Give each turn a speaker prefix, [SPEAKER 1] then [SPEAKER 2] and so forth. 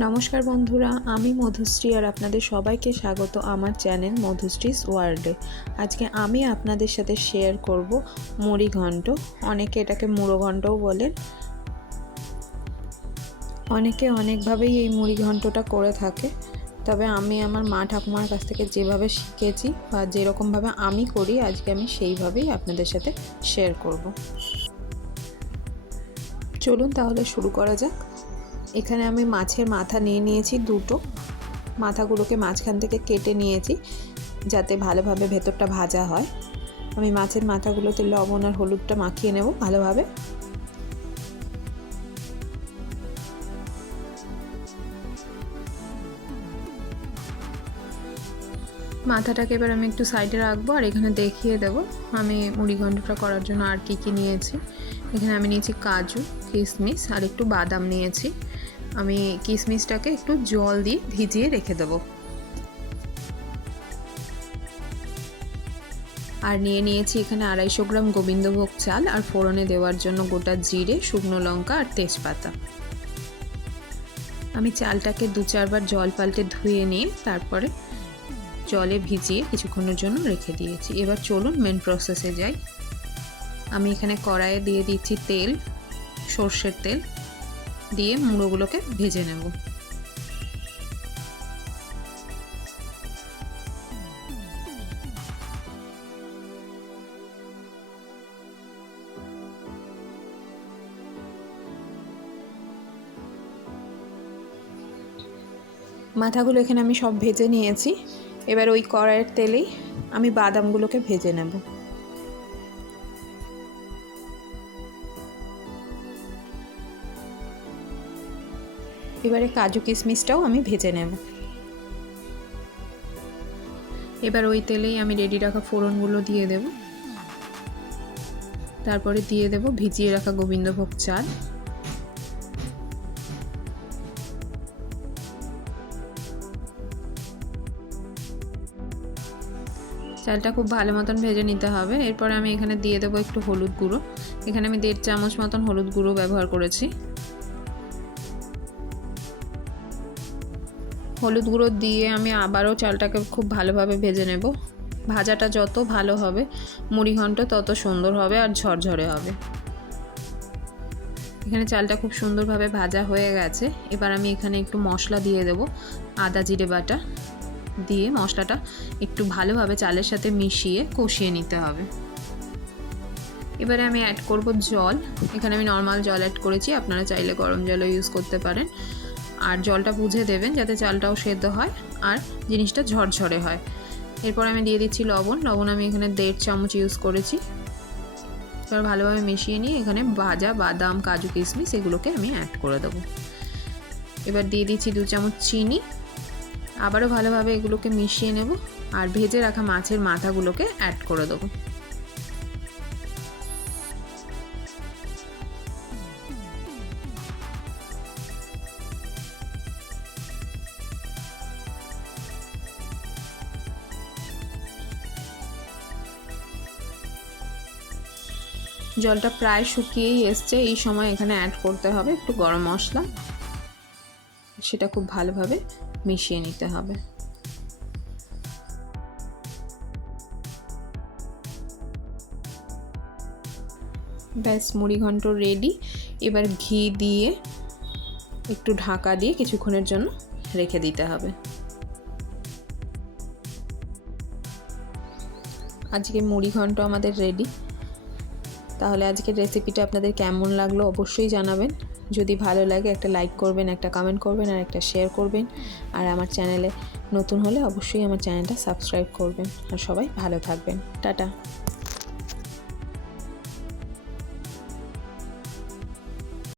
[SPEAKER 1] নমস্কার বন্ধুরা, আমি মধুশ্রী আর আপনাদের সবাইকে স্বাগত আমার চ্যানেল মধুশ্রীস ওয়ার্ল্ডে। আজকে আমি আপনাদের সাথে শেয়ার করব মুড়ি ঘন্ট। অনেকে এটাকে মুড়ো ঘন্টও বলেন অনেকে অনেকভাবেই এই মুড়ি ঘন্টটা করে থাকে। তবে আমি আমার মা ঠাকুমার কাছ থেকে যেভাবে শিখেছি বা যেরকমভাবে আমি করি, আজকে আমি সেইভাবেই আপনাদের সাথে শেয়ার করব। চলুন তাহলে শুরু করা যাক। এখানে আমি মাছের মাথা নিয়ে নিয়েছি দুটো। মাথাগুলোকে মাঝখান থেকে কেটে নিয়েছি যাতে ভালোভাবে ভেতরটা ভাজা হয়। আমি মাছের মাথাগুলোতে লবণ আর হলুদটা মাখিয়ে নেব ভালোভাবে। মাথাটাকে এবার আমি একটু সাইডে রাখব আর এখানে দেখিয়ে দেবো আমি মুড়ি ঘন্টটা করার জন্য আর কি কি নিয়েছি। এখানে আমি নিয়েছি কাজু, কিশমিশ আর একটু বাদাম নিয়েছি। আমি কিশমিশটাকে একটু জল দিয়ে ভিজিয়ে রেখে দেবো। আর নিয়ে নিয়েছি এখানে আড়াইশো গ্রাম গোবিন্দভোগ চাল আর ফোড়নে দেওয়ার জন্য গোটা জিরে, শুকনো লঙ্কা আর তেজপাতা। আমি চালটাকে দু চারবার জল পাল্টে ধুয়ে নিয়ে তারপরে জলে ভিজিয়ে কিছুক্ষণের জন্য রেখে দিয়েছি। এবার চলুন মেন প্রসেসে যাই। আমি এখানে কড়াইয়ে দিয়ে দিচ্ছি তেল, সর্ষের তেল। দিয়ে মুড়োগুলোকে ভেজে নেব। মাথাগুলো এখানে আমি সব ভেজে নিয়েছি। এবার ওই কড়াইয়ের তেলেই আমি বাদামগুলোকে ভেজে নেব। এবারে কাজু কিশমিশটাও আমি ভেজে নেব। এবার ওই তেলেই আমি রেডি রাখা ফোড়নগুলো দিয়ে দেব। তারপরে দিয়ে দেব ভিজিয়ে রাখা গোবিন্দভোগ চাল। চালটা খুব ভালো মতন ভেজে নিতে হবে। এরপরে আমি এখানে দিয়ে দেবো একটু হলুদ গুঁড়ো। এখানে আমি দেড় চামচ মতন হলুদ গুঁড়ো ব্যবহার করেছি। হলুদ গুঁড়ো দিয়ে আমি আবারও চালটাকে খুব ভালোভাবে ভেজে নেব। ভাজাটা যত ভালো হবে মুড়ি ঘন্ট তত সুন্দর হবে আর ঝরঝরে হবে। এখানে চালটা খুব সুন্দরভাবে ভাজা হয়ে গেছে। এবার আমি এখানে একটু মশলা দিয়ে দেব, আদা জিরে বাটা দিয়ে মশলাটা একটু ভালোভাবে চালের সাথে মিশিয়ে কষিয়ে নিতে হবে। এবারে আমি অ্যাড করব জল। এখানে আমি নর্মাল জল অ্যাড করেছি, আপনারা চাইলে গরম জলও ইউজ করতে পারেন। আর জলটা বুঝে দেবেন যাতে চালটাও সেদ্ধ হয় আর জিনিসটা ঝরঝরে হয়। এরপর আমি দিয়ে দিচ্ছি লবণ। লবণ আমি এখানে দেড় চামচ ইউজ করেছি। এবার ভালোভাবে মিশিয়ে নিয়ে এখানে ভাজা বাদাম, কাজু কিশমিশ এগুলোকে আমি অ্যাড করে দেবো। এবার দিয়ে দিচ্ছি দু চামচ চিনি। আবারও ভালোভাবে এগুলোকে মিশিয়ে নেব আর ভেজে রাখা মাছের মাথাগুলোকে অ্যাড করে দেবো। জলটা প্রায় শুকিয়েই এসছে। এই সময় এখানে অ্যাড করতে হবে একটু গরম মশলা। সেটা খুব ভালোভাবে মিশিয়ে নিতে হবে। ব্যাস, মুড়ি ঘন্ট রেডি এবার ঘি দিয়ে একটু ঢাকা দিয়ে কিছুক্ষণের জন্য রেখে দিতে হবে। আজকে মুড়ি ঘন্ট আমাদের রেডি তাহলে আজকের রেসিপিটা আপনাদের কেমন লাগল অবশ্যই জানাবেন। যদি ভালো লাগে একটা লাইক করবেন, একটা কমেন্ট করবেন আর একটা শেয়ার করবেন। আর আমার চ্যানেলে নতুন হলে অবশ্যই আমার চ্যানেলটা সাবস্ক্রাইব করবেন। আর সবাই ভালো থাকবেন। টাটা।